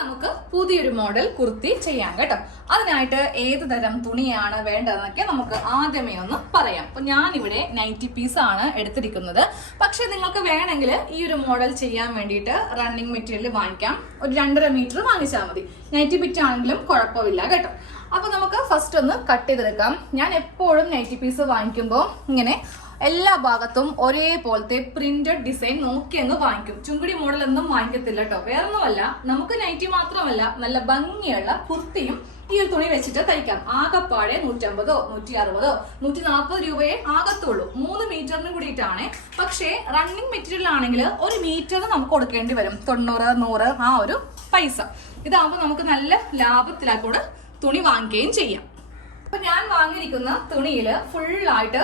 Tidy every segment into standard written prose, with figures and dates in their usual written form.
നമുക്ക് പുതിയൊരു മോഡൽ കുർത്തി ചെയ്യാം കേട്ടോ. അതിനായിട്ട് ഏത് തരം തുണിയാണ് വേണ്ടതെന്നൊക്കെ നമുക്ക് ആദ്യമേ ഒന്ന് പറയാം. അപ്പൊ ഞാനിവിടെ നൈറ്റി പീസ് ആണ് എടുത്തിരിക്കുന്നത്. പക്ഷെ നിങ്ങൾക്ക് വേണമെങ്കിൽ ഈ ഒരു മോഡൽ ചെയ്യാൻ വേണ്ടിയിട്ട് റണ്ണിങ് മെറ്റീരിയൽ വാങ്ങിക്കാം. ഒരു 2.5 മീറ്റർ വാങ്ങിച്ചാൽ മതി. നൈറ്റി ബിറ്റ് ആണെങ്കിലും കുഴപ്പമില്ല കേട്ടോ. അപ്പൊ നമുക്ക് ഫസ്റ്റ് ഒന്ന് കട്ട് ചെയ്തെടുക്കാം. ഞാൻ എപ്പോഴും നൈറ്റി പീസ് വാങ്ങിക്കുമ്പോൾ ഇങ്ങനെ എല്ലാ ഭാഗത്തും ഒരേപോലത്തെ പ്രിന്റഡ് ഡിസൈൻ നോക്കിയങ്ങ് വാങ്ങിക്കും. ചുങ്കുടി മോഡൽ ഒന്നും വാങ്ങിക്കത്തില്ല കേട്ടോ. വേറൊന്നുമല്ല, നമുക്ക് നൈറ്റി മാത്രമല്ല നല്ല ഭംഗിയുള്ള കുർത്തിയും ഈ ഒരു തുണി വെച്ചിട്ട് തയ്ക്കാം. ആകെപ്പാടെ 150, 160, 140 രൂപയെ ആകത്തുള്ളൂ. 3 മീറ്ററിന് കൂടിയിട്ടാണ്. പക്ഷേ റണ്ണിങ് മെറ്റീരിയൽ ആണെങ്കിൽ 1 മീറ്ററിന് നമുക്ക് കൊടുക്കേണ്ടി വരും 90, 100 ആ ഒരു പൈസ. ഇതാകുമ്പോൾ നമുക്ക് നല്ല ലാഭത്തിലാക്കൂടെ തുണി വാങ്ങിക്കുകയും ചെയ്യാം. അപ്പൊ ഞാൻ വാങ്ങിയിരിക്കുന്ന തുണിയില് ഫുള്ളായിട്ട്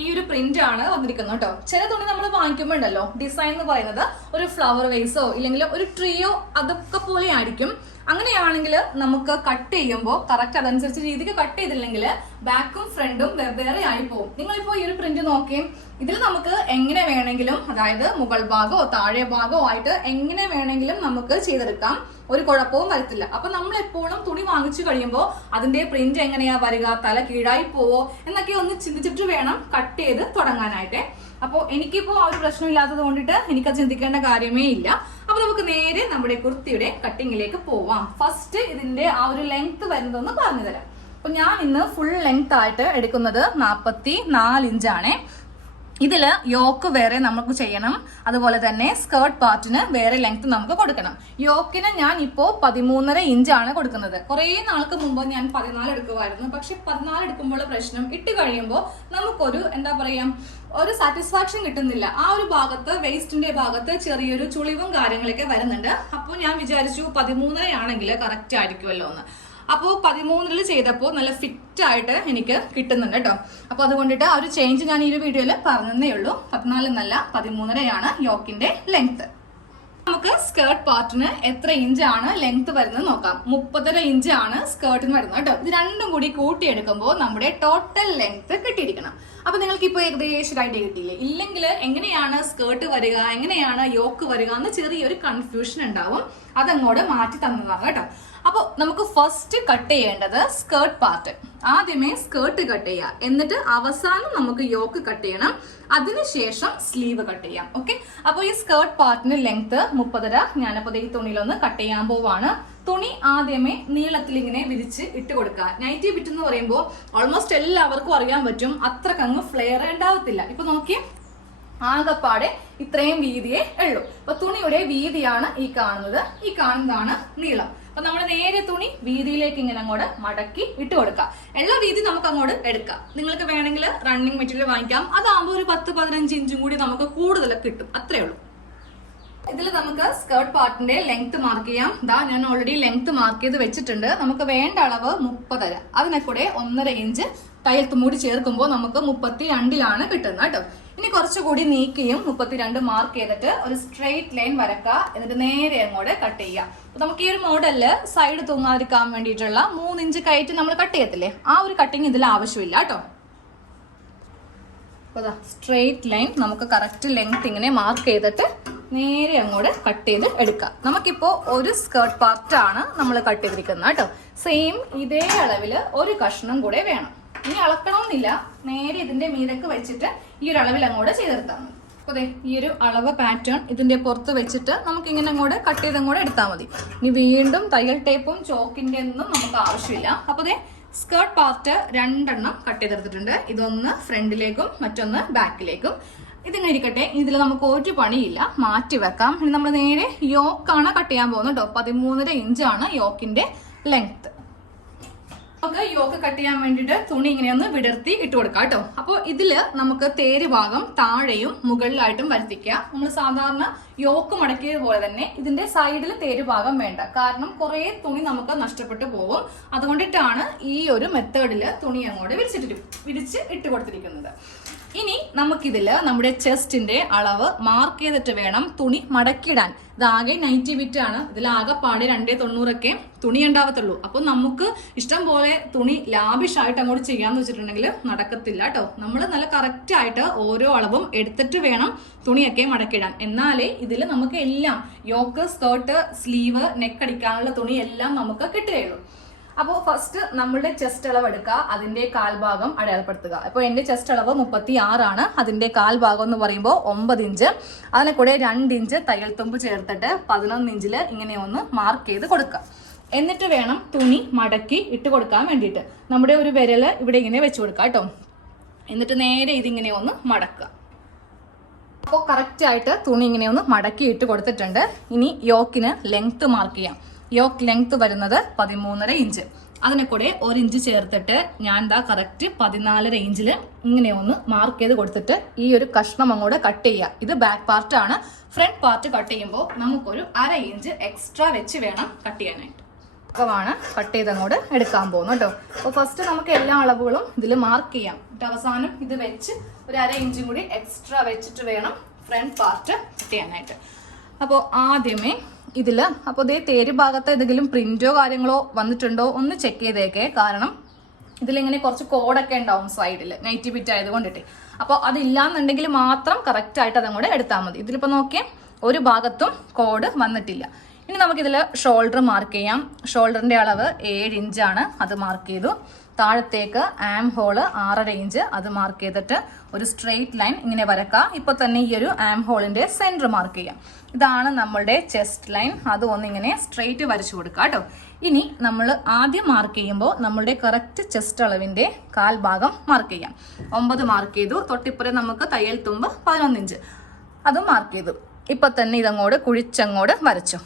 ഈ ഒരു പ്രിന്റ് ആണ് വന്നിരിക്കുന്നത് കേട്ടോ. ചില തുണി നമ്മൾ വാങ്ങിക്കുമ്പോൾ ഉണ്ടല്ലോ, ഡിസൈൻ എന്ന് പറയുന്നത് ഒരു ഫ്ലവർ വേസോ ഇല്ലെങ്കിൽ ഒരു ട്രീയോ അതൊക്കെ പോലെ ആയിരിക്കും. അങ്ങനെയാണെങ്കിൽ നമുക്ക് കട്ട് ചെയ്യുമ്പോൾ കറക്റ്റ് അതനുസരിച്ച് രീതിക്ക് കട്ട് ചെയ്തില്ലെങ്കിൽ ബാക്കും ഫ്രണ്ടും വെവ്വേറെ ആയി പോകും. നിങ്ങളിപ്പോ ഈ ഒരു പ്രിന്റ് നോക്കിയും ഇതിൽ നമുക്ക് എങ്ങനെ വേണമെങ്കിലും, അതായത് മുകൾ ഭാഗമോ താഴെ ഭാഗമോ ആയിട്ട് എങ്ങനെ വേണമെങ്കിലും നമുക്ക് ചെയ്തെടുക്കാം. ഒരു കുഴപ്പവും വരത്തില്ല. അപ്പൊ നമ്മൾ എപ്പോഴും തുണി വാങ്ങിച്ചു കഴിയുമ്പോൾ അതിന്റെ പ്രിന്റ് എങ്ങനെയാ വരിക, തല കീഴായി പോവോ എന്നൊക്കെ ഒന്ന് ചിന്തിച്ചിട്ട് വേണം കട്ട് ചെയ്ത് തുടങ്ങാനായിട്ട്. അപ്പോൾ എനിക്കിപ്പോ ആ ഒരു പ്രശ്നം ഇല്ലാത്തത് കൊണ്ടിട്ട് എനിക്കത് ചിന്തിക്കേണ്ട കാര്യമേ ഇല്ല. അപ്പൊ നമുക്ക് നേരെ നമ്മുടെ കുർത്തിയുടെ കട്ടിങ്ങിലേക്ക് പോവാം. ഫസ്റ്റ് ഇതിന്റെ ആ ഒരു ലെങ്ത് വരുന്നതൊന്ന് പറഞ്ഞു തരാം. അപ്പൊ ഞാൻ ഇന്ന് ഫുൾ ലെങ്ത് ആയിട്ട് എടുക്കുന്നത് 44 ഇഞ്ചാണ്. ഇതില് യോക്ക് വേറെ നമുക്ക് ചെയ്യണം. അതുപോലെ തന്നെ സ്കേർട്ട് പാർട്ടിന് വേറെ ലെങ്ത് നമുക്ക് കൊടുക്കണം. യോക്കിന് ഞാൻ ഇപ്പോ 13.5 ഇഞ്ചാണ് കൊടുക്കുന്നത്. കുറെ നാൾക്ക് മുമ്പ് ഞാൻ 14 എടുക്കുമായിരുന്നു. പക്ഷെ 14 എടുക്കുമ്പോൾ പ്രശ്നം, ഇട്ട് കഴിയുമ്പോൾ നമുക്കൊരു എന്താ പറയാ ഒരു സാറ്റിസ്ഫാക്ഷൻ കിട്ടുന്നില്ല. ആ ഒരു ഭാഗത്ത് വേസ്റ്റിന്റെ ഭാഗത്ത് ചെറിയൊരു ചുളിവും കാര്യങ്ങളൊക്കെ വരുന്നുണ്ട്. അപ്പോൾ ഞാൻ വിചാരിച്ചു 13.5 ആണെങ്കിൽ കറക്റ്റ് ആയിരിക്കുമല്ലോ എന്ന്. അപ്പോൾ 13 ചെയ്തപ്പോൾ നല്ല ഫിറ്റ് ആയിട്ട് എനിക്ക് കിട്ടുന്നുണ്ട് കേട്ടോ. അപ്പൊ അതുകൊണ്ടിട്ട് ആ ഒരു ചേഞ്ച് ഞാൻ ഈ ഒരു വീഡിയോയിൽ പറഞ്ഞതേ ഉള്ളൂ. 14 എന്നല്ല 13.5 യോക്കിന്റെ ലെങ്ത്. നമുക്ക് സ്കേർട്ട് പാർട്ടിന് എത്ര ഇഞ്ചാണ് ലെങ്ത് വരുന്നത് നോക്കാം. 30.5 ഇഞ്ചാണ് സ്കേർട്ടിന് വരുന്നത് കേട്ടോ. ഇത് രണ്ടും കൂടി കൂട്ടിയെടുക്കുമ്പോൾ നമ്മുടെ ടോട്ടൽ ലെങ്ത് കിട്ടിയിരിക്കണം. അപ്പൊ നിങ്ങൾക്ക് ഇപ്പൊ ഏകദേശം ഐഡിയ കിട്ടിയില്ലേ? ഇല്ലെങ്കിൽ എങ്ങനെയാണ് സ്കേർട്ട് വരിക, എങ്ങനെയാണ് യോക്ക് വരിക എന്ന് ചെറിയൊരു കൺഫ്യൂഷൻ ഉണ്ടാവും. അതങ്ങോട്ട് മാറ്റി തന്നതാണ് കേട്ടോ. അപ്പൊ നമുക്ക് ഫസ്റ്റ് കട്ട് ചെയ്യേണ്ടത് സ്കേർട്ട് പാർട്ട്. ആദ്യമേ സ്കേർട്ട് കട്ട് ചെയ്യാം, എന്നിട്ട് അവസാനം നമുക്ക് യോക്ക് കട്ട് ചെയ്യണം. അതിനുശേഷം സ്ലീവ് കട്ട് ചെയ്യാം. ഓക്കെ, അപ്പൊ ഈ സ്കേർട്ട് പാർട്ടിന് ലെങ്ത് 30.5 ഞാനപ്പോ ഈ തുണിയിലൊന്ന് കട്ട് ചെയ്യാൻ പോവാണ്. തുണി ആദ്യമേ നീളത്തിൽ ഇങ്ങനെ വിരിച്ച് ഇട്ട് കൊടുക്കുക. നൈറ്റി ബിറ്റ് എന്ന് പറയുമ്പോൾ ഓൾമോസ്റ്റ് എല്ലാവർക്കും അറിയാൻ പറ്റും, അത്രക്കങ്ങ് ഫ്ലെയർ ഉണ്ടാവത്തില്ല. ഇപ്പൊ നോക്കിയേ, ആകപ്പാടെ ഇത്രയും വീതിയേ ഉള്ളൂ. അപ്പൊ തുണിയുടെ വീതിയാണ് ഈ കാണുന്നത്. ഈ കാണുന്നതാണ് നീളം. അപ്പൊ നമ്മൾ നേരെ തുണി വീതിയിലേക്ക് ഇങ്ങനെ അങ്ങോട്ട് മടക്കി ഇട്ട് കൊടുക്കാം. എല്ലാ വീതി നമുക്ക് അങ്ങോട്ട് എടുക്കാം. നിങ്ങൾക്ക് വേണമെങ്കിൽ റണ്ണിങ് മെറ്റീരിയൽ വാങ്ങിക്കാം. അതാകുമ്പോൾ ഒരു 10-15 ഇഞ്ചും കൂടി നമുക്ക് കൂടുതൽ കിട്ടും. അത്രേ ഉള്ളൂ. ഇതിൽ നമുക്ക് സ്കേർട്ട് പാർട്ടിന്റെ ലെങ്ത് മാർക്ക് ചെയ്യാം. ഞാൻ ഓൾറെഡി ലെങ്ത് മാർക്ക് ചെയ്ത് വെച്ചിട്ടുണ്ട്. നമുക്ക് വേണ്ട അളവ് 30. അതിനെ കൂടെ 1.5 ഇഞ്ച് തയ്യൽ തുമ്പൂടി ചേർക്കുമ്പോൾ നമുക്ക് 32 കിട്ടുന്നത് കേട്ടോ. ഇനി കുറച്ചുകൂടി നീക്കിയും 32 മാർക്ക് ചെയ്തിട്ട് ഒരു സ്ട്രെയിറ്റ് ലൈൻ വരക്കുക. എന്നിട്ട് നേരെ അങ്ങോട്ട് കട്ട് ചെയ്യാം. നമുക്ക് ഈ ഒരു മോഡലില് സൈഡ് തൂങ്ങാതിരിക്കാൻ വേണ്ടിയിട്ടുള്ള 3 ഇഞ്ച് കയറ്റി നമ്മൾ കട്ട് ചെയ്യത്തില്ലേ, ആ ഒരു കട്ടിങ് ഇതിൽ ആവശ്യമില്ല കേട്ടോ. സ്ട്രെയിറ്റ് ലൈൻ നമുക്ക് കറക്റ്റ് ലെങ്ത് ഇങ്ങനെ മാർക്ക് ചെയ്തിട്ട് നേരെ അങ്ങോട്ട് കട്ട് ചെയ്ത് എടുക്കാം. നമുക്കിപ്പോ ഒരു സ്കേർട്ട് പാർട്ടാണ് നമ്മൾ കട്ട് ചെയ്തിരിക്കുന്നത് കേട്ടോ. സെയിം ഇതേ അളവില് ഒരു കഷ്ണം കൂടെ വേണം. ഇനി അളക്കണമെന്നില്ല, നേരെ ഇതിന്റെ മീതക്ക് വെച്ചിട്ട് ഈ ഒരു അളവിൽ അങ്ങോട്ട് ചെയ്തെടുത്താൽ മതി. അതെ, ഈ ഒരു അളവ് പാറ്റേൺ ഇതിന്റെ പുറത്ത് വെച്ചിട്ട് നമുക്ക് ഇങ്ങനെ അങ്ങോട്ട് കട്ട് ചെയ്ത് അങ്ങോട്ട് എടുത്താൽ മതി. ഇനി വീണ്ടും തയ്യൽ ടേപ്പും ചോക്കിന്റെ ഒന്നും നമുക്ക് ആവശ്യമില്ല. അപ്പൊ അതെ, സ്കേർട്ട് പാർട്ട് 2 എണ്ണം കട്ട് ചെയ്തെടുത്തിട്ടുണ്ട്. ഇതൊന്ന് ഫ്രണ്ടിലേക്കും മറ്റൊന്ന് ബാക്കിലേക്കും. ഇതിങ്ങനെ ഇരിക്കട്ടെ. ഇതിൽ നമുക്ക് ഒരു പണിയില്ല, മാറ്റി വെക്കാം. ഇനി നമ്മൾ നേരെ യോക്കാണ് കട്ട് ചെയ്യാൻ പോകുന്നത് കേട്ടോ. 13.5 ഇഞ്ചാണ് യോക്കിന്റെ ലെങ്ത്. നമുക്ക് യോക്ക് കട്ട് ചെയ്യാൻ വേണ്ടിയിട്ട് തുണി ഇങ്ങനെയൊന്ന് വിടർത്തി ഇട്ട് കൊടുക്കാം കേട്ടോ. അപ്പോൾ ഇതില് നമുക്ക് തേര് ഭാഗം താഴെയും മുകളിലായിട്ടും വരുത്തിക്കുക. നമ്മൾ സാധാരണ യോക്ക് മടക്കിയത് പോലെ തന്നെ ഇതിന്റെ സൈഡിൽ തേര് ഭാഗം വേണ്ട. കാരണം കുറെ തുണി നമുക്ക് നഷ്ടപ്പെട്ടു പോകും. അതുകൊണ്ടിട്ടാണ് ഈ ഒരു മെത്തേഡില് തുണി അങ്ങോട്ട് വിരിച്ച് ഇട്ട് കൊടുത്തിരിക്കുന്നത്. ഇനി നമുക്കിതില് നമ്മുടെ ചെസ്റ്റിന്റെ അളവ് മാർക്ക് ചെയ്തിട്ട് വേണം തുണി മടക്കിയിടാൻ. ഇതാകെ 90 ബിറ്റ് ആണ്. ഇതിലാകെ പാടെ 290 തുണി ഉണ്ടാവത്തുള്ളൂ. അപ്പൊ നമുക്ക് ഇഷ്ടം പോലെ തുണി ലാവിഷായിട്ട് അങ്ങോട്ട് ചെയ്യാന്ന് വെച്ചിട്ടുണ്ടെങ്കിൽ നടക്കത്തില്ല കേട്ടോ. നമ്മൾ നല്ല കറക്റ്റ് ആയിട്ട് ഓരോ അളവും എടുത്തിട്ട് വേണം തുണിയൊക്കെ മടക്കിയിടാൻ. എന്നാലേ ഇതിൽ നമുക്ക് എല്ലാം യോക്ക്, സ്കേർട്ട്, സ്ലീവ്, നെക്ക് അടിക്കാനുള്ള തുണി എല്ലാം നമുക്ക് കിട്ടുകയുള്ളൂ. അപ്പോൾ ഫസ്റ്റ് നമ്മളുടെ ചെസ്റ്റ് അളവ് എടുക്കുക, അതിന്റെ കാൽഭാഗം അടയാളപ്പെടുത്തുക. അപ്പോൾ എന്റെ ചെസ്റ്റ് അളവ് 36 ആണ്. അതിന്റെ കാൽഭാഗം എന്ന് പറയുമ്പോൾ 9 ഇഞ്ച്. അതിനെ കൂടെ 2 ഇഞ്ച് തയ്യൽ തുമ്പ് ചേർത്തിട്ട് 11 ഇഞ്ചില് ഇങ്ങനെ ഒന്ന് മാർക്ക് ചെയ്ത് കൊടുക്കുക. എന്നിട്ട് വേണം തുണി മടക്കി ഇട്ട് കൊടുക്കാൻ വേണ്ടിയിട്ട്. നമ്മുടെ ഒരു വിരല് ഇവിടെ ഇങ്ങനെ വെച്ച് കൊടുക്കുക കേട്ടോ. എന്നിട്ട് നേരെ ഇതിങ്ങനെ ഒന്ന് മടക്കുക. അപ്പോൾ കറക്റ്റ് ആയിട്ട് തുണി ഇങ്ങനെ ഒന്ന് മടക്കി ഇട്ട് കൊടുത്തിട്ടുണ്ട്. ഇനി യോക്കിന് ലെങ്ത് മാർക്ക് ചെയ്യാം. യോക്ക് ലെങ്ത് വരുന്നത് 13.5 ഇഞ്ച്. അതിനെ കൂടെ 1 ഇഞ്ച് ചേർത്തിട്ട് ഞാൻ ദാ കറക്റ്റ് 14.5 ഇഞ്ചിൽ ഇങ്ങനെ ഒന്ന് മാർക്ക് ചെയ്ത് കൊടുത്തിട്ട് ഈ ഒരു കഷ്ണം അങ്ങോട്ട് കട്ട് ചെയ്യുക. ഇത് ബാക്ക് പാർട്ട് ആണ്. ഫ്രണ്ട് പാർട്ട് കട്ട് ചെയ്യുമ്പോൾ നമുക്കൊരു 1/2 ഇഞ്ച് എക്സ്ട്രാ വെച്ച് വേണം കട്ട് ചെയ്യാനായിട്ട്. ആണ് കട്ട് ചെയ്ത് അങ്ങോട്ട് എടുക്കാൻ പോകുന്നു കേട്ടോ. അപ്പോൾ ഫസ്റ്റ് നമുക്ക് എല്ലാ അളവുകളും ഇതിൽ മാർക്ക് ചെയ്യാം. അവസാനം ഇത് വെച്ച് ഒരു 1/2 ഇഞ്ചും കൂടി എക്സ്ട്രാ വെച്ചിട്ട് വേണം ഫ്രണ്ട് പാർട്ട് കട്ട് ചെയ്യാനായിട്ട്. അപ്പോൾ ആദ്യമേ ഇതില് അപ്പോൾ ഇതേ തേര് ഭാഗത്ത് ഏതെങ്കിലും പ്രിന്റോ കാര്യങ്ങളോ വന്നിട്ടുണ്ടോ ഒന്ന് ചെക്ക് ചെയ്തേക്കെ. കാരണം ഇതിലിങ്ങനെ കുറച്ച് കോഡൊക്കെ ഉണ്ടാവും സൈഡിൽ, 90 ബിറ്റ് ആയതുകൊണ്ടിട്ട്. അപ്പോൾ അതില്ലാന്നുണ്ടെങ്കിൽ മാത്രം കറക്റ്റ് ആയിട്ട് അതങ്ങോട്ട് എടുത്താൽ മതി. ഇതിലിപ്പോൾ നോക്കിയാൽ ഒരു ഭാഗത്തും കോഡ് വന്നിട്ടില്ല. ഇനി നമുക്കിതിൽ ഷോൾഡർ മാർക്ക് ചെയ്യാം. ഷോൾഡറിന്റെ അളവ് 7 ഇഞ്ചാണ്, അത് മാർക്ക് ചെയ്തു. താഴത്തേക്ക് ആം ഹോള് 6.5 ഇഞ്ച്, അത് മാർക്ക് ചെയ്തിട്ട് ഒരു സ്ട്രെയിറ്റ് ലൈൻ ഇങ്ങനെ വരക്കാം. ഇപ്പൊ തന്നെ ഈ ഒരു ആം ഹോളിന്റെ സെന്റർ മാർക്ക് ചെയ്യാം. ഇതാണ് നമ്മളുടെ ചെസ്റ്റ് ലൈൻ. അത് ഒന്നിങ്ങനെ സ്ട്രെയിറ്റ് വരച്ചു കൊടുക്കുക കേട്ടോ. ഇനി നമ്മൾ ആദ്യം മാർക്ക് ചെയ്യുമ്പോൾ നമ്മളുടെ കറക്റ്റ് ചെസ്റ്റ് അളവിന്റെ കാൽഭാഗം മാർക്ക് ചെയ്യാം. 9 മാർക്ക് ചെയ്തു. തൊട്ടിപ്പുറം നമുക്ക് തയ്യൽ തുമ്പ് 11 ഇഞ്ച്, അതും മാർക്ക് ചെയ്തു. ഇപ്പൊ തന്നെ ഇതങ്ങോട്ട് കുഴിച്ചങ്ങോട്ട് വരച്ചു.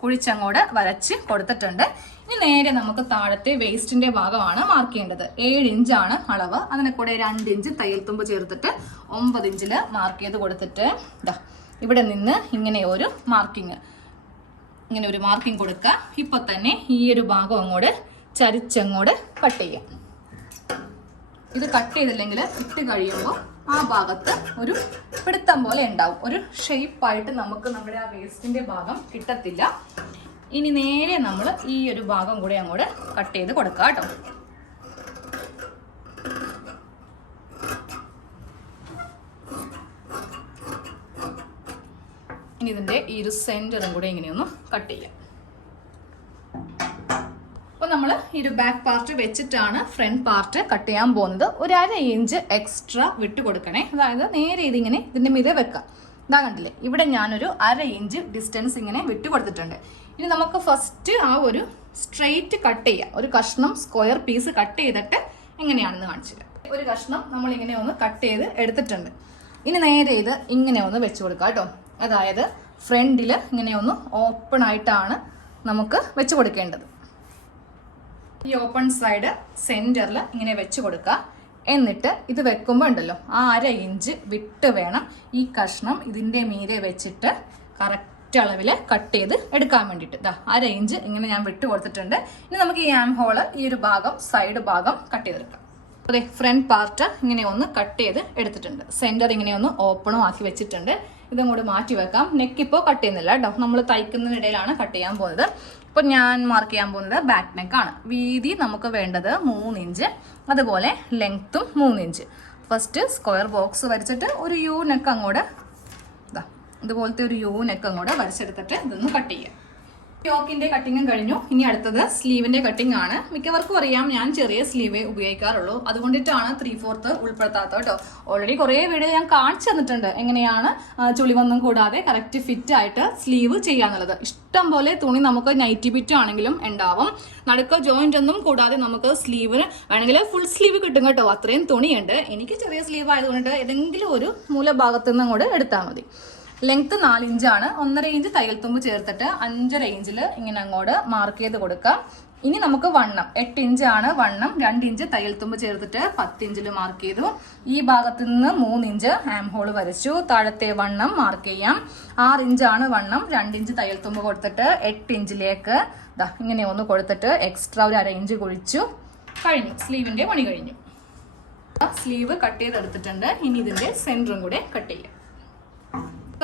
കുഴിച്ചങ്ങോട്ട് വരച്ച് കൊടുത്തിട്ടുണ്ട്. ഇനി നേരെ നമുക്ക് താഴത്തെ വേസ്റ്റിന്റെ ഭാഗമാണ് മാർക്ക് ചെയ്യേണ്ടത്. 7 ഇഞ്ചാണ് അളവ്. അതിനെ കൂടെ 2 ഇഞ്ച് തയ്യൽ തുമ്പ് ചേർത്തിട്ട് 9 ഇഞ്ചില് മാർക്ക് ചെയ്ത് കൊടുത്തിട്ട് ഇവിടെ നിന്ന് ഇങ്ങനെ ഒരു മാർക്കിങ് കൊടുക്കുക. ഇപ്പൊ തന്നെ ഈ ഒരു ഭാഗം അങ്ങോട്ട് ചരിച്ചങ്ങോട്ട് കട്ട് ചെയ്യാം. ഇത് കട്ട് ചെയ്തില്ലെങ്കിൽ ഇട്ട് കഴിയുമ്പോൾ ആ ഭാഗത്ത് ഒരു പിടുത്തം പോലെ ഉണ്ടാവും. ഒരു ഷേപ്പായിട്ട് നമുക്ക് നമ്മുടെ ആ വേസ്റ്റിന്റെ ഭാഗം കിട്ടത്തില്ല. ഇനി നേരെ നമ്മൾ ഈ ഒരു ഭാഗം കൂടെ അങ്ങോട്ട് കട്ട് ചെയ്ത് കൊടുക്കാം കേട്ടോ. ഇനി ഇതിന്റെ ഈ ഒരു സെന്ററും കൂടെ ഇങ്ങനെയൊന്ന് കട്ട് ചെയ്യാം. അപ്പോൾ നമ്മൾ ഈ ഒരു ബാക്ക് പാർട്ട് വെച്ചിട്ടാണ് ഫ്രണ്ട് പാർട്ട് കട്ട് ചെയ്യാൻ പോകുന്നത്. ഒരു 1/2 ഇഞ്ച് എക്സ്ട്രാ വിട്ട് കൊടുക്കണേ. അതായത് നേരെ ഇതിങ്ങനെ ഇതിന്റെ മീതെ വെക്കാം. ഇതാ കണ്ടില്ലേ, ഇവിടെ ഞാനൊരു 1/2 ഇഞ്ച് ഡിസ്റ്റൻസ് ഇങ്ങനെ വിട്ട് കൊടുത്തിട്ടുണ്ട്. ഇനി നമുക്ക് ഫസ്റ്റ് ആ ഒരു സ്ട്രെയിറ്റ് കട്ട് ചെയ്യാം. ഒരു കഷ്ണം സ്ക്വയർ പീസ് കട്ട് ചെയ്തിട്ട് എങ്ങനെയാണെന്ന് കാണിച്ചില്ല. ഒരു കഷ്ണം നമ്മൾ ഇങ്ങനെ ഒന്ന് കട്ട് ചെയ്ത് എടുത്തിട്ടുണ്ട്. ഇനി നേരെ ഇത് ഇങ്ങനെ ഒന്ന് വെച്ച് കൊടുക്കാം കേട്ടോ. അതായത് ഫ്രണ്ടില് ഇങ്ങനെ ഒന്ന് ഓപ്പൺ ആയിട്ടാണ് നമുക്ക് വെച്ച് കൊടുക്കേണ്ടത്. ഈ ഓപ്പൺ സൈഡ് സെന്ററിൽ ഇങ്ങനെ വെച്ച് കൊടുക്കുക. എന്നിട്ട് ഇത് വെക്കുമ്പോൾ ഉണ്ടല്ലോ ആ 1/2 ഇഞ്ച് വിട്ട് വേണം ഈ കഷ്ണം ഇതിന്റെ മീതെ വെച്ചിട്ട് കറക്റ്റ് അളവിൽ കട്ട് ചെയ്ത് എടുക്കാൻ വേണ്ടിയിട്ട്. 1/2 ഇഞ്ച് ഇങ്ങനെ ഞാൻ വിട്ട് കൊടുത്തിട്ടുണ്ട്. ഇനി നമുക്ക് ഈ ആം ഹോള് ഈ ഒരു ഭാഗം സൈഡ് ഭാഗം കട്ട് ചെയ്തെടുക്കാം. അതെ, ഫ്രണ്ട് പാർട്ട് ഇങ്ങനെ ഒന്ന് കട്ട് ചെയ്ത് എടുത്തിട്ടുണ്ട്. സെന്റർ ഇങ്ങനെ ഒന്ന് ഓപ്പണും ആക്കി വെച്ചിട്ടുണ്ട്. ഇതും കൂടി മാറ്റി വെക്കാം. നെക്ക് ഇപ്പോൾ കട്ട് ചെയ്യുന്നില്ല കേട്ടോ, നമ്മൾ തയ്ക്കുന്നതിനിടയിലാണ് കട്ട് ചെയ്യാൻ പോകുന്നത്. ഇപ്പൊ ഞാൻ മാർക്ക് ചെയ്യാൻ പോകുന്നത് ബാക്ക് നെക്കാണ്. വീതി നമുക്ക് വേണ്ടത് 3 ഇഞ്ച്, അതുപോലെ ലെങ്ത്തും 3 ഇഞ്ച്. ഫസ്റ്റ് സ്ക്വയർ ബോക്സ് വരച്ചിട്ട് ഒരു യു നെക്ക് അങ്ങോട്ട് ഇതുപോലത്തെ ഒരു യു നെക്ക് അങ്ങോട്ട് വരച്ചെടുത്തിട്ട് ഇതൊന്ന് കട്ട് ചെയ്യാം. യോക്കിന്റെ കട്ടിങ്ങും കഴിഞ്ഞു. ഇനി അടുത്തത് സ്ലീവിന്റെ കട്ടിംഗ് ആണ്. മിക്കവർക്കും അറിയാം ഞാൻ ചെറിയ സ്ലീവേ ഉപയോഗിക്കാറുള്ളൂ, അതുകൊണ്ടിട്ടാണ് 3/4 ഉൾപ്പെടുത്താത്തത് കേട്ടോ. ഓൾറെഡി കുറെ വീഡിയോ ഞാൻ കാണിച്ചു തന്നിട്ടുണ്ട് എങ്ങനെയാണ് ചുളിവൊന്നും കൂടാതെ കറക്റ്റ് ഫിറ്റ് ആയിട്ട് സ്ലീവ് ചെയ്യാന്നുള്ളത്. ഇഷ്ടം പോലെ തുണി നമുക്ക് 90 ബിറ്റ് ആണെങ്കിലും ഉണ്ടാവും. നടുക്ക ജോയിന്റ് ഒന്നും കൂടാതെ നമുക്ക് സ്ലീവിന് വേണമെങ്കിൽ ഫുൾ സ്ലീവ് കിട്ടും കേട്ടോ. അത്രയും തുണിയുണ്ട്. എനിക്ക് ചെറിയ സ്ലീവ് ആയതുകൊണ്ട് ഏതെങ്കിലും ഒരു മൂലഭാഗത്തു നിന്ന് അങ്ങോട്ട് എടുത്താൽ മതി. ലെങ്ത് 4 ഇഞ്ചാണ്. 1.5 ഇഞ്ച് തയ്യൽ തുമ്പ് ചേർത്തിട്ട് 5.5 ഇഞ്ചിൽ ഇങ്ങനെ അങ്ങോട്ട് മാർക്ക് ചെയ്ത് കൊടുക്കാം. ഇനി നമുക്ക് വണ്ണം 8 ഇഞ്ചാണ് വണ്ണം. 2 ഇഞ്ച് തയ്യൽ തുമ്പ് ചേർത്തിട്ട് 10 ഇഞ്ചിൽ മാർക്ക് ചെയ്തു. ഈ ഭാഗത്ത് നിന്ന് 3 ഇഞ്ച് ആം ഹോൾ വരച്ചു. താഴത്തെ വണ്ണം മാർക്ക് ചെയ്യാം. 6 ഇഞ്ചാണ് വണ്ണം. 2 ഇഞ്ച് തയ്യൽ തുമ്പ് കൊടുത്തിട്ട് 8 ഇഞ്ചിലേക്ക് ഇങ്ങനെ ഒന്ന് കൊടുത്തിട്ട് എക്സ്ട്രാ ഒരു 1/2 ഇഞ്ച് കുഴിച്ചു. കഴിഞ്ഞു, സ്ലീവിന്റെ പണി കഴിഞ്ഞു. സ്ലീവ് കട്ട് ചെയ്തെടുത്തിട്ടുണ്ട്. ഇനി ഇതിന്റെ സെന്ററും കൂടെ കട്ട് ചെയ്യാം.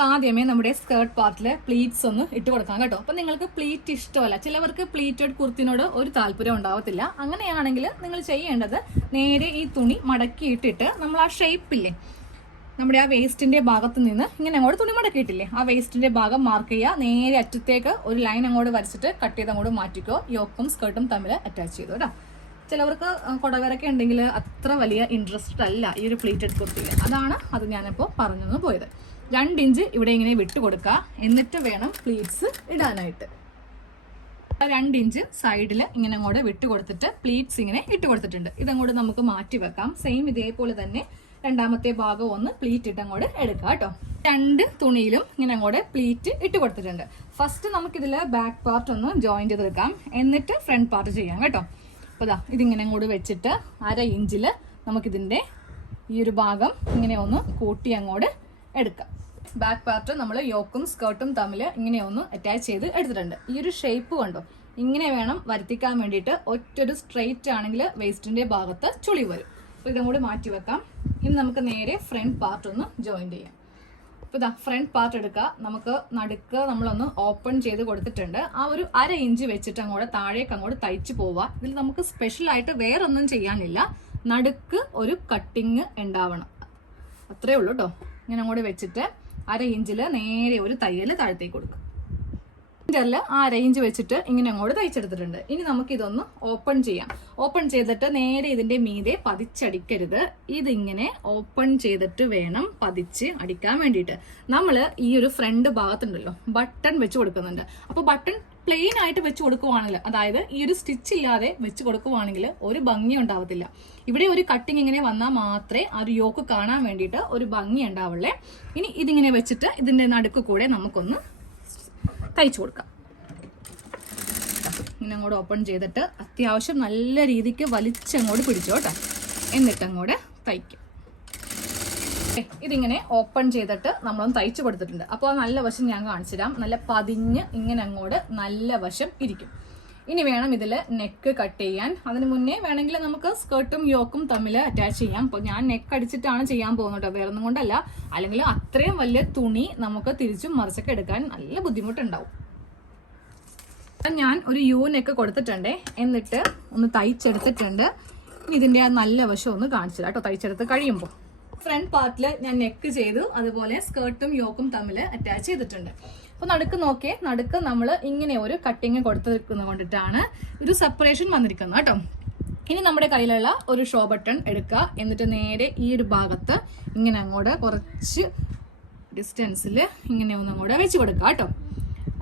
ആദ്യമേ നമ്മുടെ സ്കേർട്ട് പാർട്ടിൽ പ്ലീറ്റ്സ് ഒന്ന് ഇട്ട് കൊടുക്കാം കേട്ടോ. അപ്പൊ നിങ്ങൾക്ക് പ്ലീറ്റ് ഇഷ്ടമല്ല, ചിലവർക്ക് പ്ലീറ്റഡ് കുർത്തിനോട് ഒരു താല്പര്യം ഉണ്ടാവത്തില്ല. അങ്ങനെയാണെങ്കിൽ നിങ്ങൾ ചെയ്യേണ്ടത് നേരെ ഈ തുണി മടക്കി ഇട്ടിട്ട് നമ്മൾ ആ ഷേപ്പില്ലേ, നമ്മുടെ ആ വേസ്റ്റിന്റെ ഭാഗത്ത് നിന്ന് ഇങ്ങനെ അങ്ങോട്ട് തുണി മടക്കിയിട്ടില്ലേ, ആ വേസ്റ്റിന്റെ ഭാഗം മാർക്ക് ചെയ്യുക. നേരെ അറ്റത്തേക്ക് ഒരു ലൈൻ അങ്ങോട്ട് വരച്ചിട്ട് കട്ട് ചെയ്ത് അങ്ങോട്ട് മാറ്റിക്കോ. യോക്കും സ്കേർട്ടും തമ്മിൽ അറ്റാച്ച് ചെയ്തു കേട്ടോ. ചിലവർക്ക് കുടവരൊക്കെ ഉണ്ടെങ്കിൽ അത്ര വലിയ ഇൻട്രസ്റ്റഡ് അല്ല ഈ ഒരു പ്ലീറ്റഡ് കുർത്തിയിൽ. അത് ഞാനിപ്പോൾ പറഞ്ഞു പോയത്. 2 ഇഞ്ച് ഇവിടെ ഇങ്ങനെ വിട്ട് കൊടുക്കുക. എന്നിട്ട് വേണം പ്ലീറ്റ്സ് ഇടാനായിട്ട്. 2 ഇഞ്ച് സൈഡിൽ ഇങ്ങനെ അങ്ങോട്ട് വിട്ട് കൊടുത്തിട്ട് പ്ലീറ്റ്സ് ഇങ്ങനെ ഇട്ട് കൊടുത്തിട്ടുണ്ട്. ഇതങ്ങോട്ട് നമുക്ക് മാറ്റി വെക്കാം. സെയിം ഇതേപോലെ തന്നെ രണ്ടാമത്തെ ഭാഗം ഒന്ന് പ്ലീറ്റ് ഇട്ട് അങ്ങോട്ട് എടുക്കാം കേട്ടോ. 2 തുണിയിലും ഇങ്ങനെ അങ്ങോട്ട് പ്ലീറ്റ് ഇട്ട് കൊടുത്തിട്ടുണ്ട്. ഫസ്റ്റ് നമുക്കിതിൽ ബാക്ക് പാർട്ട് ഒന്ന് ജോയിൻ ചെയ്തെടുക്കാം, എന്നിട്ട് ഫ്രണ്ട് പാർട്ട് ചെയ്യാം കേട്ടോ. അപ്പോൾ ഇതിങ്ങനെ അങ്ങോട്ട് വെച്ചിട്ട് 1/2 ഇഞ്ചിൽ നമുക്കിതിൻ്റെ ഈ ഒരു ഭാഗം ഇങ്ങനെ ഒന്ന് കൂട്ടി അങ്ങോട്ട് എടുക്കാം. ബാക്ക് പാർട്ട് നമ്മൾ യോക്കും സ്കേർട്ടും തമ്മിൽ ഇങ്ങനെ ഒന്ന് അറ്റാച്ച് ചെയ്ത് എടുത്തിട്ടുണ്ട്. ഈ ഒരു ഷേപ്പ് കണ്ടോ, ഇങ്ങനെ വേണം വരുത്തിക്കാൻ വേണ്ടിയിട്ട്. ഒറ്റൊരു സ്ട്രെയിറ്റ് ആണെങ്കിൽ വേസ്റ്റിന്റെ ഭാഗത്ത് ചുളി വരും. അപ്പോൾ ഇതും കൂടി മാറ്റി വെക്കാം. ഇനി നമുക്ക് നേരെ ഫ്രണ്ട് പാർട്ട് ഒന്ന് ജോയിൻ ചെയ്യാം. അപ്പോൾ ഫ്രണ്ട് പാർട്ട് എടുക്കുക. നമുക്ക് നടുക്ക് നമ്മളൊന്ന് ഓപ്പൺ ചെയ്ത് കൊടുത്തിട്ടുണ്ട്. ആ ഒരു 1/2 ഇഞ്ച് വെച്ചിട്ട് അങ്ങോട്ട് താഴേക്ക് അങ്ങോട്ട് തയ്ച്ച് പോവുക. ഇതിൽ നമുക്ക് സ്പെഷ്യലായിട്ട് വേറൊന്നും ചെയ്യാനില്ല. നടുക്ക് ഒരു കട്ടിങ് ഉണ്ടാവണം, അത്രേ ഉള്ളൂ കേട്ടോ. ഇങ്ങനെ അങ്ങോട്ട് വെച്ചിട്ട് 1/2 ഇഞ്ചിൽ നേരെ ഒരു തയ്യൽ താഴത്തേക്ക് കൊടുക്കുക. സെന്ററിൽ 1/2 ഇഞ്ച് വെച്ചിട്ട് ഇങ്ങനെ അങ്ങോട്ട് തയ്ച്ചെടുത്തിട്ടുണ്ട്. ഇനി നമുക്ക് ഇതൊന്ന് ഓപ്പൺ ചെയ്യാം. ഓപ്പൺ ചെയ്തിട്ട് നേരെ ഇതിന്റെ മീതെ പതിച്ചടിക്കരുത്. ഇതിങ്ങനെ ഓപ്പൺ ചെയ്തിട്ട് വേണം പതിച്ച് അടിക്കാൻ വേണ്ടിയിട്ട്. നമ്മൾ ഈ ഒരു ഫ്രണ്ട് ഭാഗത്തുണ്ടല്ലോ ബട്ടൺ വെച്ച് കൊടുക്കുന്നുണ്ട്. അപ്പോൾ ബട്ടൺ പ്ലെയിൻ ആയിട്ട് വെച്ച് കൊടുക്കുവാണെങ്കിൽ, അതായത് ഈ ഒരു സ്റ്റിച്ച് ഇല്ലാതെ വെച്ച് കൊടുക്കുവാണെങ്കിൽ ഒരു ഭംഗി ഉണ്ടാവത്തില്ല. ഇവിടെ ഒരു കട്ടിങ് ഇങ്ങനെ വന്നാൽ മാത്രമേ ആ ഒരു യോക്ക് കാണാൻ വേണ്ടിയിട്ട് ഒരു ഭംഗി ഉണ്ടാവുള്ളേ. ഇനി ഇതിങ്ങനെ വെച്ചിട്ട് ഇതിന്റെ നടുക്ക് കൂടെ നമുക്കൊന്ന് തയ്ച്ചു കൊടുക്കാം. ഇങ്ങനെ അങ്ങോട്ട് ഓപ്പൺ ചെയ്തിട്ട് അത്യാവശ്യം നല്ല രീതിക്ക് വലിച്ചങ്ങോട്ട് പിടിച്ചോട്ടെ, എന്നിട്ടങ്ങോട്ട് തയ്ക്കും. ഇതിങ്ങനെ ഓപ്പൺ ചെയ്തിട്ട് നമ്മളൊന്ന് തയ്ച്ചു കൊടുത്തിട്ടുണ്ട്. അപ്പോൾ നല്ല വശം ഞാൻ കാണിച്ചു തരാം. നല്ല പതിഞ്ഞ് ഇങ്ങനെ അങ്ങോട്ട് നല്ല വശം ഇരിക്കും. ഇനി വേണം ഇതിൽ നെക്ക് കട്ട് ചെയ്യാൻ. അതിന് മുന്നേ വേണമെങ്കിൽ നമുക്ക് സ്കേർട്ടും യോക്കും തമ്മിൽ അറ്റാച്ച് ചെയ്യാം. അപ്പോൾ ഞാൻ നെക്ക് അടിച്ചിട്ടാണ് ചെയ്യാൻ പോകുന്നത്, വേറെ ഒന്നും കൊണ്ടല്ല. അല്ലെങ്കിൽ അത്രയും വലിയ തുണി നമുക്ക് തിരിച്ചും മറിച്ചൊക്കെ എടുക്കാൻ നല്ല ബുദ്ധിമുട്ടുണ്ടാവും. ഞാൻ ഒരു യു നെക്ക് കൊടുത്തിട്ടുണ്ട്, എന്നിട്ട് ഒന്ന് തയ്ച്ചെടുത്തിട്ടുണ്ട്. ഇതിന്റെ ആ നല്ല വശം ഒന്ന് കാണിച്ചു കേട്ടോ തയ്ച്ചെടുത്ത് കഴിയുമ്പോൾ. ഫ്രണ്ട് പാർട്ടിൽ ഞാൻ നെക്ക് ചെയ്തു, അതുപോലെ സ്കേർട്ടും യോക്കും തമ്മിൽ അറ്റാച്ച് ചെയ്തിട്ടുണ്ട്. അപ്പോൾ നടുക്ക് നോക്കിയേ, നടുക്ക് നമ്മൾ ഇങ്ങനെ ഒരു കട്ടിങ് കൊടുത്തിരിക്കുന്നത് കൊണ്ടിട്ടാണ് ഒരു സെപ്പറേഷൻ വന്നിരിക്കുന്നത് കേട്ടോ. ഇനി നമ്മുടെ കയ്യിലുള്ള ഒരു ഷോ ബട്ടൺ എടുക്കുക. എന്നിട്ട് നേരെ ഈ ഒരു ഭാഗത്ത് ഇങ്ങനെ അങ്ങോട്ട് കുറച്ച് ഡിസ്റ്റൻസിൽ ഇങ്ങനെ ഒന്നും കൂടെ വെച്ച് കൊടുക്കുക കേട്ടോ.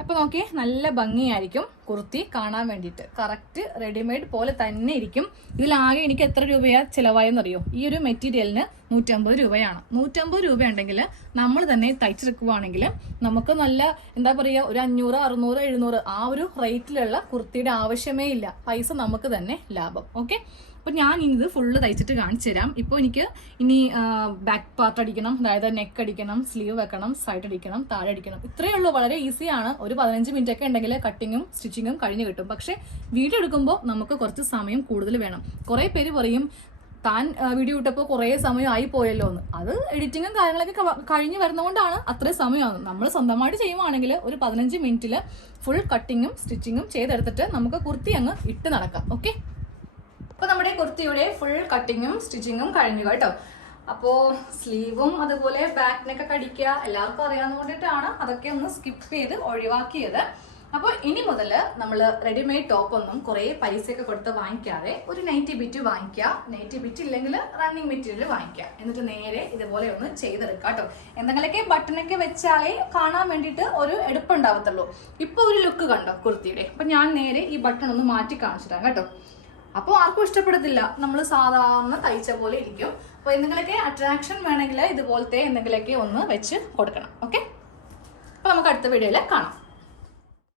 അപ്പോൾ നോക്കിയേ, നല്ല ഭംഗിയായിരിക്കും കുർത്തി കാണാൻ വേണ്ടിയിട്ട്. കറക്റ്റ് റെഡിമെയ്ഡ് പോലെ തന്നെ ഇരിക്കും. ഇതിലാകെ എനിക്ക് എത്ര രൂപയാ ചിലവായെന്നറിയോ? ഈ ഒരു മെറ്റീരിയലിന് 150 രൂപയാണ്. 150 രൂപ ഉണ്ടെങ്കിൽ നമ്മൾ തന്നെ തയ്ച്ചെടുക്കുവാണെങ്കിൽ നമുക്ക് നല്ല എന്താ പറയുക, ഒരു 500, 600, 700 ആ ഒരു റേറ്റിലുള്ള കുർത്തിയുടെ ആവശ്യമേ ഇല്ല. പൈസ നമുക്ക് തന്നെ ലാഭം. ഓക്കെ, അപ്പോൾ ഞാൻ ഇത് ഫുള്ള് തയ്ച്ചിട്ട് കാണിച്ചു തരാം. ഇപ്പോൾ എനിക്ക് ഇനി ബാക്ക് പാർട്ട് അടിക്കണം, അതായത് നെക്ക് അടിക്കണം, സ്ലീവ് വെക്കണം, സൈഡ് അടിക്കണം, താഴെ അടിക്കണം. ഇത്രയേ ഉള്ളൂ, വളരെ ഈസിയാണ്. ഒരു 15 മിനിറ്റ് ഒക്കെ ഉണ്ടെങ്കിൽ കട്ടിങ്ങും സ്റ്റിച്ചിങ്ങും കഴിഞ്ഞ് കിട്ടും. പക്ഷേ വീഡിയോ എടുക്കുമ്പോൾ നമുക്ക് കുറച്ച് സമയം കൂടുതൽ വേണം. കുറേ പേര് പറയും താൻ വീഡിയോ ഇട്ടപ്പോൾ കുറേ സമയം ആയി പോയല്ലോ എന്ന്. അത് എഡിറ്റിങ്ങും കാര്യങ്ങളൊക്കെ കഴിഞ്ഞ് വരുന്നതുകൊണ്ടാണ് അത്രയും സമയമാകുന്നത്. നമ്മൾ സ്വന്തമായിട്ട് ചെയ്യുവാണെങ്കിൽ ഒരു 15 മിനിറ്റിൽ ഫുൾ കട്ടിങ്ങും സ്റ്റിച്ചിങ്ങും ചെയ്തെടുത്തിട്ട് നമുക്ക് കുർത്തി അങ്ങ് ഇട്ട് നടക്കാം. ഓക്കെ, അപ്പോൾ നമ്മുടെ കുർത്തിയുടെ ഫുൾ കട്ടിങ്ങും സ്റ്റിച്ചിങ്ങും കഴിഞ്ഞു കേട്ടോ. അപ്പോൾ സ്ലീവും അതുപോലെ ബാക്ക് നെക്കൊക്കെ അടിക്കുക എല്ലാവർക്കും അറിയാവുന്ന കൊണ്ടിട്ടാണ് അതൊക്കെ ഒന്ന് സ്കിപ്പ് ചെയ്ത് ഒഴിവാക്കിയത്. അപ്പോൾ ഇനി മുതൽ നമ്മൾ റെഡിമെയ്ഡ് ടോപ്പ് ഒന്നും കുറേ പൈസയൊക്കെ കൊടുത്ത് വാങ്ങിക്കാതെ ഒരു നൈറ്റി ബിറ്റ് വാങ്ങിക്കുക. നൈറ്റി ബിറ്റ് ഇല്ലെങ്കിൽ റണ്ണിങ് മെറ്റീരിയൽ വാങ്ങിക്കുക. എന്നിട്ട് നേരെ ഇതുപോലെ ഒന്ന് ചെയ്തെടുക്കുക കേട്ടോ. എന്തെങ്കിലുമൊക്കെ ബട്ടണൊക്കെ വെച്ചാലേ കാണാൻ വേണ്ടിയിട്ട് ഒരു എടുപ്പുണ്ടാവത്തുള്ളൂ. ഇപ്പോൾ ഒരു ലുക്ക് കണ്ടോ കുർത്തിയുടെ? അപ്പം ഞാൻ നേരെ ഈ ബട്ടൺ ഒന്ന് മാറ്റി കാണിച്ചിട്ടാണ് കേട്ടോ. അപ്പോൾ ആർക്കും ഇഷ്ടപ്പെടത്തില്ല, നമ്മൾ സാധാരണ തയ്ച്ച പോലെ ഇരിക്കും. അപ്പോൾ എന്തെങ്കിലുമൊക്കെ അട്രാക്ഷൻ വേണമെങ്കിൽ ഇതുപോലത്തെ എന്തെങ്കിലുമൊക്കെ ഒന്ന് വെച്ച് കൊടുക്കണം. ഓക്കെ, അപ്പോൾ നമുക്ക് അടുത്ത വീഡിയോയിൽ കാണാം.